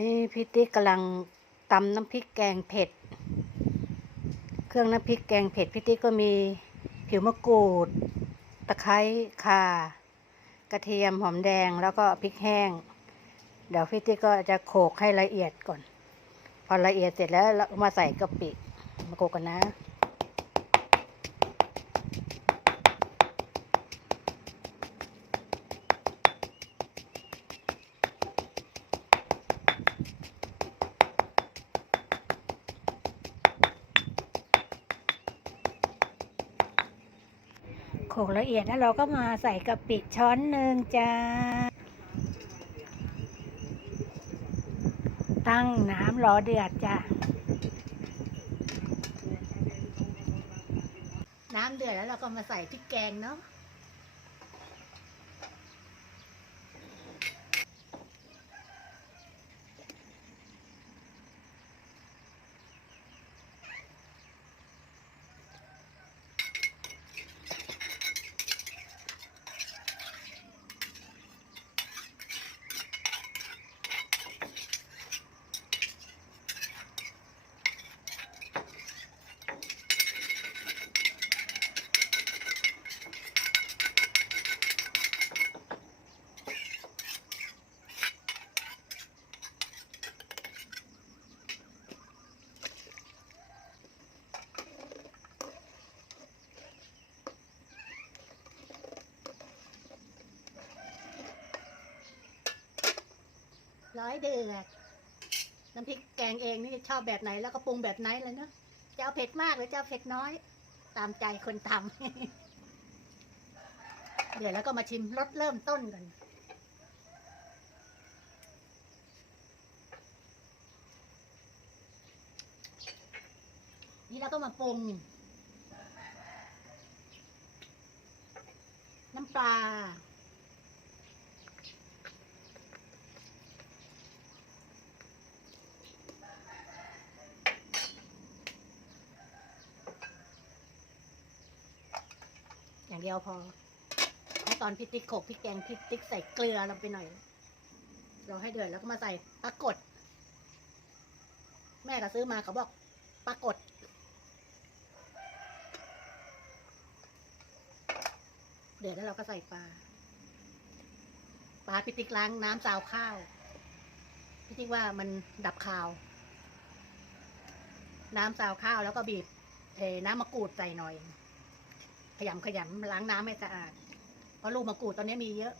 นี่พี่ติ๊กกำลังตำน้ำพริกแกงเผ็ด เครื่องน้ำพริกแกงเผ็ดพี่ติ๊กก็มีผิวมะกรูด ตะไคร้ข่ากระเทียมหอมแดงแล้วก็พริกแห้ง เดี๋ยวพี่ติ๊กก็จะโขลกให้ละเอียดก่อน พอละเอียดเสร็จแล้วเรามาใส่กะปิมาโขกกันนะ โขกละเอียดแล้วเราก็มาใส่กะปิช้อนหนึ่งจ้า ตั้งน้ำรอเดือดจ้ะน้ำเดือดแล้วเราก็มาใส่พริกแกงเนาะ ร้อยเดือดน้ำพริกแกงเองนี่ชอบแบบไหนแล้วก็ปรุงแบบไหนเลยเนาะจะเอาเผ็ดมากหรือจะเอาเผ็ดน้อย ตามใจคนทำเดี๋ยวแล้วก็มาชิมรสเริ่มต้นกันนี่เราก็มาปรุงน้ำปลา อย่าง เดียวพอเพราะตอนพี่ติ๊กโขลกพริกแกงพี่ติ๊กใส่เกลือลงไปหน่อย เราให้เดือดแล้วก็มาใส่ปลากด แม่ก็ซื้อมาเขาบอกปลากดเดือดแล้วเราก็ใส่ปลา ปลาพี่ติ๊กล้างน้ำซาวข้าวพี่ติ๊กว่ามันดับคาว น้ำซาวข้าวแล้วก็บีบเอน้ำมะกรูดใส่หน่อย ยำขยำล้างน้ำให้สะอาด เพราะลูกมะกรูดตอนนี้มีเยอะ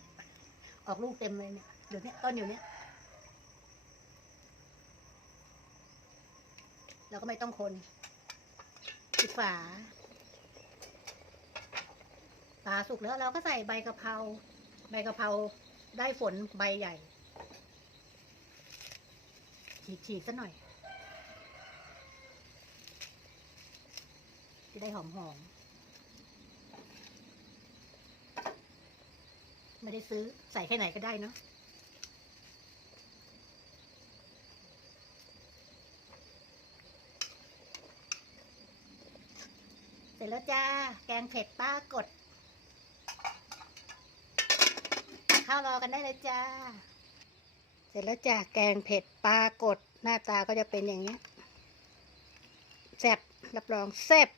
ออกลูกเต็มเลยเนี่ยเดี๋ยวนี้ต้นอยู่เนี้ยเราก็ไม่ต้องคนปิดฝาฝาสุกแล้วเราก็ใส่ใบกะเพราใบกะเพราได้ฝนใบใหญ่ ฉีกฉีกซะหน่อย จะได้หอมหอม ไม่ได้ซื้อใส่แค่ไหนก็ได้เนาะเสร็จแล้วจ้า แกงเผ็ดป้ากด ข้าวรอกันได้เลยจ้า เสร็จแล้วจ้า แกงเผ็ดปลากด หน้าตาก็จะเป็นอย่างนี้แซ่บรับรองแซ่บ